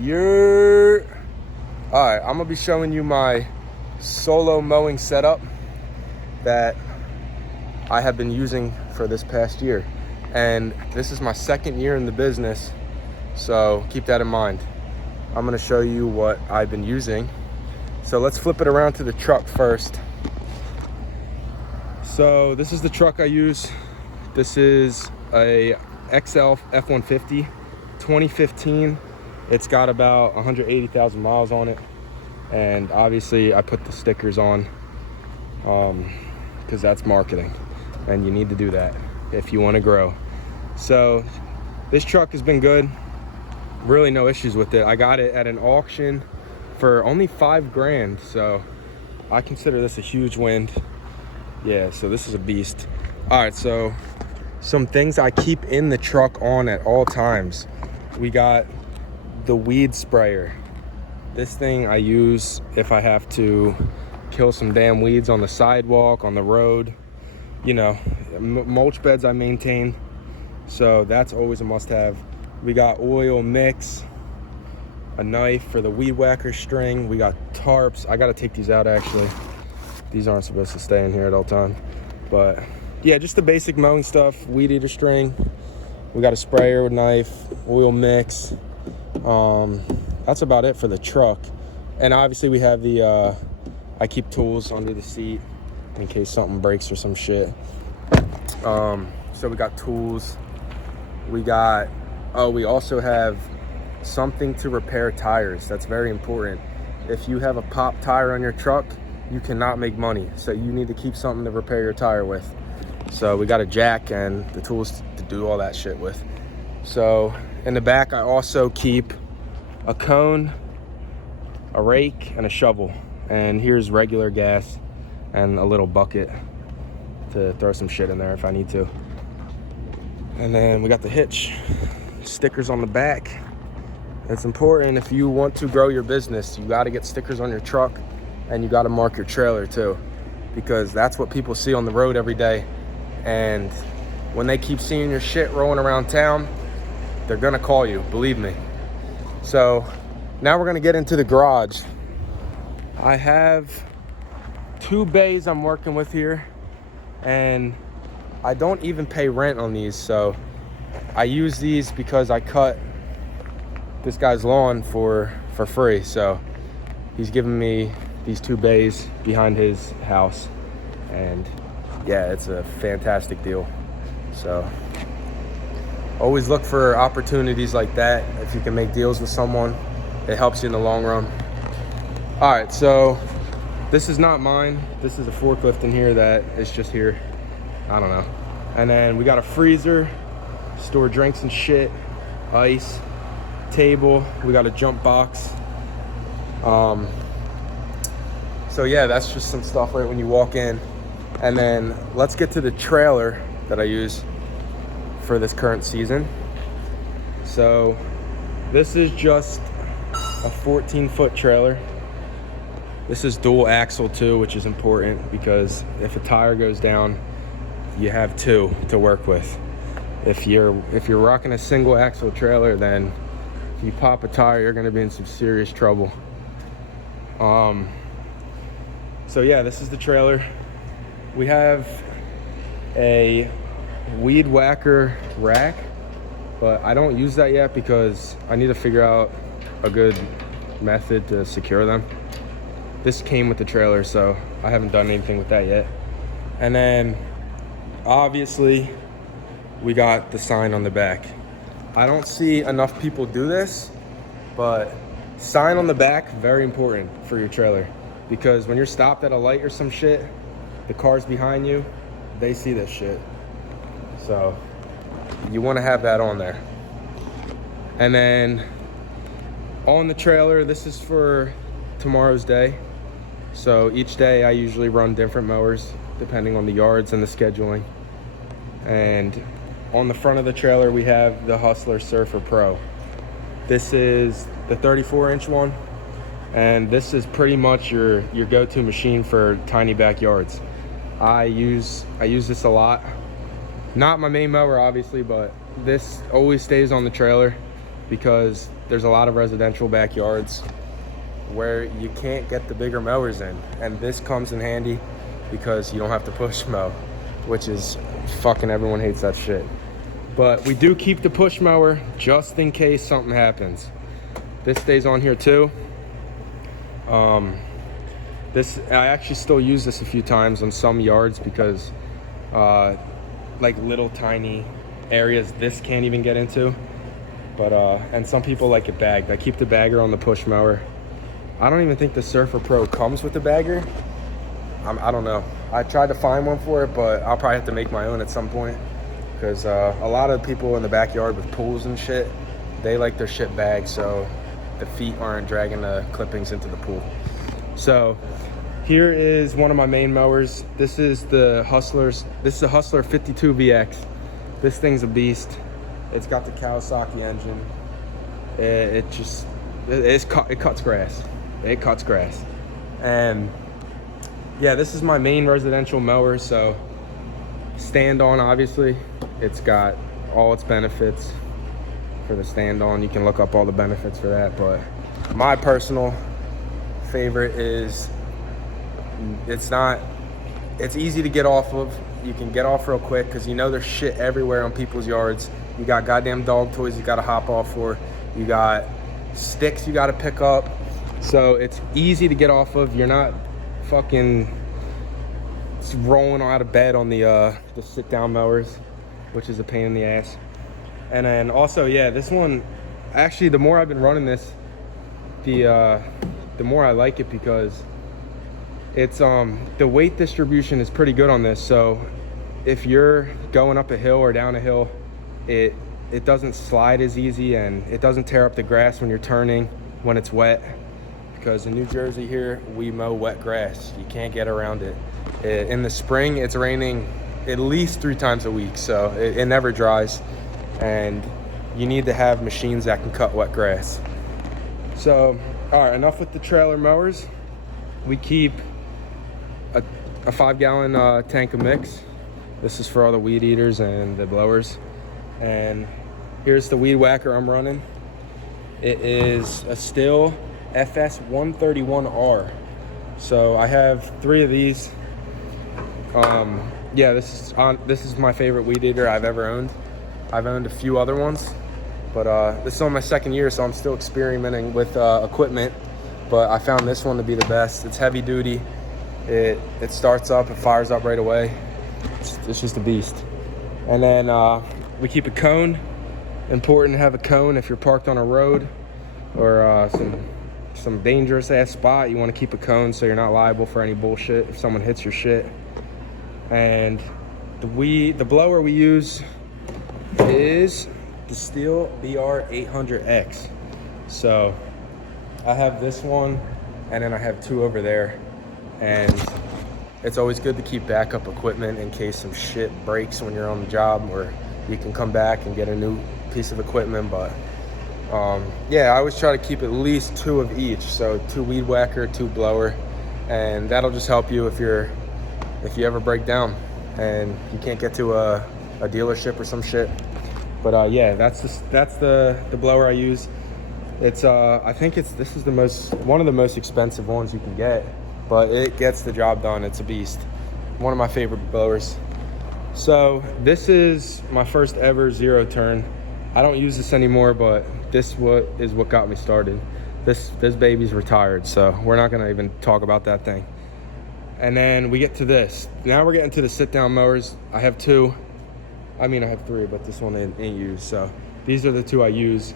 Alright, I'm gonna be showing you my solo mowing setup that I have been using for this past year. And this is my second year in the business, so keep that in mind. I'm gonna show you what I've been using. So let's flip it around to the truck first. So this is the truck I use. This is a XL F-150, 2015. It's got about 180,000 miles on it. And obviously I put the stickers on because that's marketing. And you need to do that if you want to grow. So this truck has been good. Really no issues with it. I got it at an auction for only $5 grand. So I consider this a huge win. Yeah, so this is a beast. All right, so some things I keep in the truck on at all times. We got the weed sprayer. This thing I use if I have to kill some damn weeds on the sidewalk, on the road. You know, mulch beds I maintain, so that's always a must-have. We got oil mix, a knife for the weed whacker string. We got tarps. I gotta take these out actually. These aren't supposed to stay in here at all time, but yeah, just the basic mowing stuff. Weed eater string. We got a sprayer with knife, oil mix. That's about it for the truck. And obviously we have the I keep tools under the seat in case something breaks or some shit. So we got tools. We also have something to repair tires. That's very important. If you have a pop tire on your truck, you cannot make money. So you need to keep something to repair your tire with. So we got a jack and the tools to do all that shit with. So in the back, I also keep a cone, a rake, and a shovel. And here's regular gas and a little bucket to throw some shit in there if I need to. And then we got the hitch, stickers on the back. It's important if you want to grow your business. You got to get stickers on your truck, and you got to mark your trailer too, because that's what people see on the road every day. And when they keep seeing your shit rolling around town, they're gonna call you, believe me. So now we're gonna get into the garage. I have 2 bays I'm working with here, and I don't even pay rent on these. So I use these because I cut this guy's lawn for free. So he's giving me these 2 bays behind his house, and yeah, it's a fantastic deal. So always look for opportunities like that. If you can make deals with someone, it helps you in the long run. All right, so this is not mine. This is a forklift in here that is just here. I don't know. And then we got a freezer, store drinks and shit, ice, table. We got a jump box. So yeah, that's just some stuff right when you walk in. And then let's get to the trailer that I use for this current season. So this is just a 14-foot trailer. This is dual axle too, which is important because if a tire goes down, you have 2 to work with. If you're rocking a single axle trailer, then if you pop a tire, you're gonna be in some serious trouble. So yeah, this is the trailer. We have a weed whacker rack, but I don't use that yet because I need to figure out a good method to secure them. This came with the trailer, so I haven't done anything with that yet. And then obviously we got the sign on the back. I don't see enough people do this, but sign on the back, very important for your trailer, because when you're stopped at a light or some shit, the cars behind you, they see this shit. So you want to have that on there. And then on the trailer, this is for tomorrow's day. So each day I usually run different mowers depending on the yards and the scheduling. And on the front of the trailer, we have the Hustler Surfer Pro. This is the 34-inch one, and this is pretty much your go-to machine for tiny backyards. I use this a lot. Not my main mower, obviously, but this always stays on the trailer because there's a lot of residential backyards where you can't get the bigger mowers in, and this comes in handy because you don't have to push mow, which is fucking, everyone hates that shit. But we do keep the push mower just in case something happens. This stays on here too. This, I actually still use this a few times on some yards because like little tiny areas this can't even get into. But and some people like it bagged. I keep the bagger on the push mower. I don't even think the Surfer Pro comes with the bagger. I don't know. I tried to find one for it, but I'll probably have to make my own at some point, because a lot of people in the backyard with pools and shit, they like their shit bagged so the feet aren't dragging the clippings into the pool. So here is one of my main mowers. This is the Hustler's. This is a Hustler 52 VX. This thing's a beast. It's got the Kawasaki engine. It cuts grass. It cuts grass. And yeah, this is my main residential mower. So stand on, obviously, it's got all its benefits for the stand on. You can look up all the benefits for that, but my personal favorite is it's easy to get off of. You can get off real quick because you know there's shit everywhere on people's yards. You got goddamn dog toys you gotta hop off for. You got sticks you gotta pick up. So it's easy to get off of. You're not fucking rolling out of bed on the sit down mowers, which is a pain in the ass. And then also, yeah, this one, actually, the more I've been running this, the more I like it, because it's the weight distribution is pretty good on this. So if you're going up a hill or down a hill, it doesn't slide as easy, and it doesn't tear up the grass when you're turning when it's wet, because in New Jersey here we mow wet grass. You can't get around it. In the spring it's raining at least 3 times a week, so it never dries, and you need to have machines that can cut wet grass. So all right, enough with the trailer mowers. We keep a 5-gallon tank of mix. This is for all the weed eaters and the blowers. And here's the weed whacker I'm running. It is a Stihl FS131R. So I have 3 of these. Yeah, this is my favorite weed eater I've ever owned. I've owned a few other ones, but this is on my 2nd year, so I'm still experimenting with equipment. But I found this one to be the best. It's heavy duty. It starts up, it fires up right away. It's just a beast. And then we keep a cone. Important to have a cone if you're parked on a road or some dangerous ass spot. You want to keep a cone so you're not liable for any bullshit if someone hits your shit. And the blower we use is the Stihl BR800X. So I have this one, and then I have 2 over there. And it's always good to keep backup equipment in case some shit breaks when you're on the job, or you can come back and get a new piece of equipment. But yeah, I always try to keep at least 2 of each. So 2 weed whacker, 2 blower, and that'll just help you if you ever break down and you can't get to a dealership or some shit. But yeah, that's the blower I use. It's I think this is one of the most expensive ones you can get, but it gets the job done. It's a beast. One of my favorite blowers. So this is my first ever 0 turn. I don't use this anymore, but this is what got me started. This baby's retired, so we're not gonna even talk about that thing. And then we get to this. Now we're getting to the sit down mowers. I have 2. I mean, I have 3, but this one ain't used. So these are the 2 I use.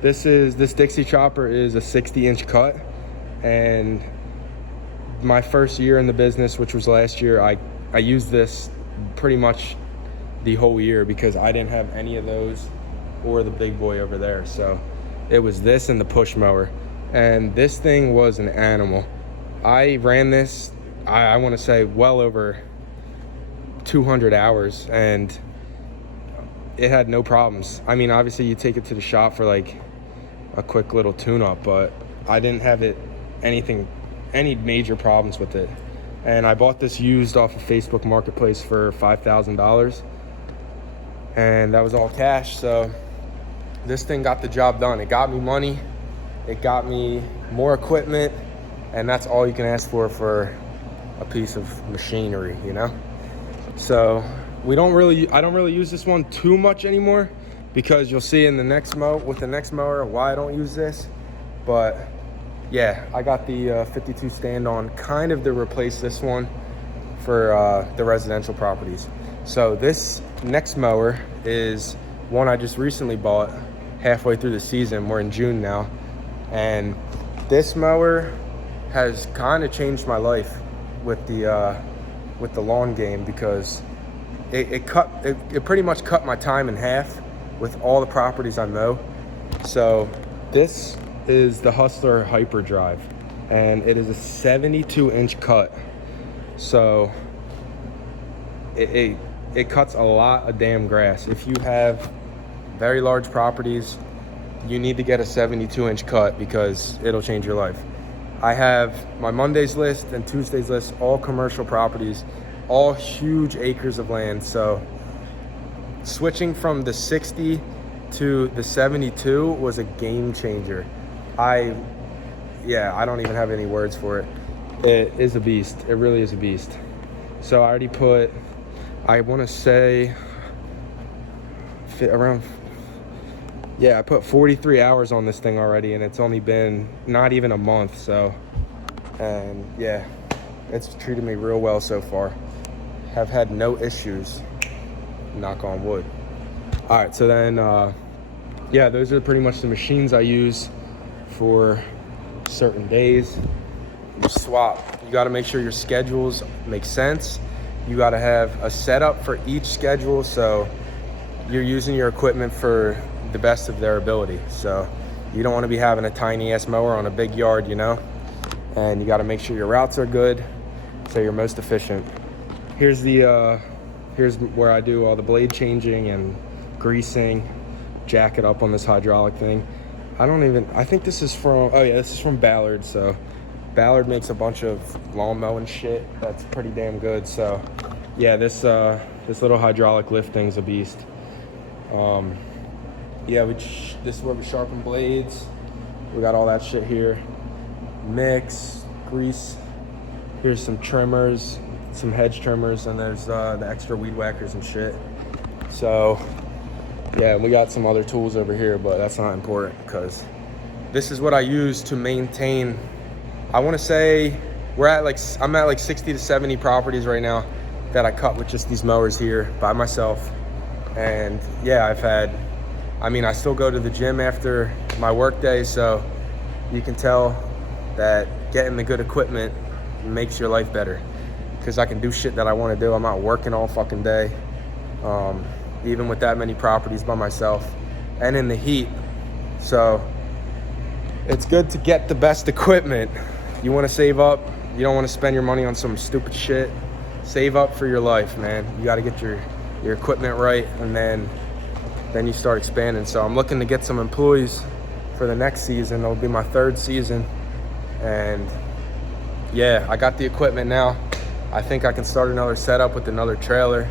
This Dixie chopper is a 60-inch cut, and my first year in the business, which was last year, I used this pretty much the whole year because I didn't have any of those or the big boy over there. So it was this and the push mower, and this thing was an animal. I ran this, I want to say, well over 200 hours, and it had no problems. I mean, obviously you take it to the shop for like a quick little tune-up, but I didn't have any major problems with it. And I bought this used off of Facebook Marketplace for $5,000, and that was all cash. So this thing got the job done. It got me money, it got me more equipment, and that's all you can ask for a piece of machinery, you know? So I don't really use this one too much anymore, because you'll see in the next mower why I don't use this. But yeah, I got the 52 stand on kind of to replace this one for the residential properties. So this next mower is one I just recently bought halfway through the season. We're in June now, and this mower has kind of changed my life with the lawn game, because it pretty much cut my time in half with all the properties I mow. So this is the Hustler Hyperdrive, and it is a 72-inch cut. So it cuts a lot of damn grass. If you have very large properties, you need to get a 72-inch cut, because it'll change your life. I have my Mondays list and Tuesdays list, all commercial properties, all huge acres of land. So switching from the 60 to the 72 was a game changer. I don't even have any words for it. It is a beast. It really is a beast. So I already put, I want to say I put 43 hours on this thing already, and it's only been not even a month. So, and yeah, it's treated me real well so far. Have had no issues, knock on wood. All right, so then those are pretty much the machines I use for certain days. You swap. You got to make sure your schedules make sense. You got to have a setup for each schedule, so you're using your equipment for the best of their ability. So you don't want to be having a tiny ass mower on a big yard, you know, and you got to make sure your routes are good so you're most efficient. Here's where I do all the blade changing and greasing, jack it up on this hydraulic thing. I think this is from Ballard. So Ballard makes a bunch of lawn mowing shit that's pretty damn good. So yeah, this little hydraulic lift thing's a beast. This is where we sharpen blades. We got all that shit here. Mix, grease. Here's some trimmers, some hedge trimmers, and there's the extra weed whackers and shit. So yeah, we got some other tools over here, but that's not important, because this is what I use to maintain. I want to say I'm at like 60 to 70 properties right now that I cut with just these mowers here by myself. And yeah, I still go to the gym after my work day, so you can tell that getting the good equipment makes your life better, because I can do shit that I want to do. I'm not working all fucking day, even with that many properties by myself and in the heat. So it's good to get the best equipment. You want to save up. You don't want to spend your money on some stupid shit. Save up for your life, man. You got to get your equipment right, and then you start expanding. So I'm looking to get some employees for the next season. It'll be my 3rd season, and yeah, I got the equipment now. I think I can start another setup with another trailer.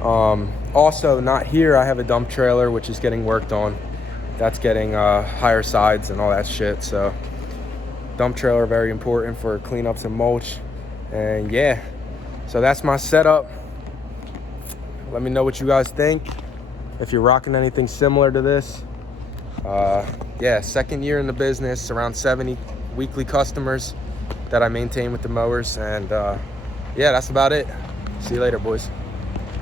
Also, not here, I have a dump trailer which is getting worked on. That's getting higher sides and all that shit. So dump trailer, very important for cleanups and mulch. And yeah, so that's my setup. Let me know what you guys think, if you're rocking anything similar to this. Yeah, 2nd year in the business, around 70 weekly customers that I maintain with the mowers. And yeah, that's about it. See you later, boys.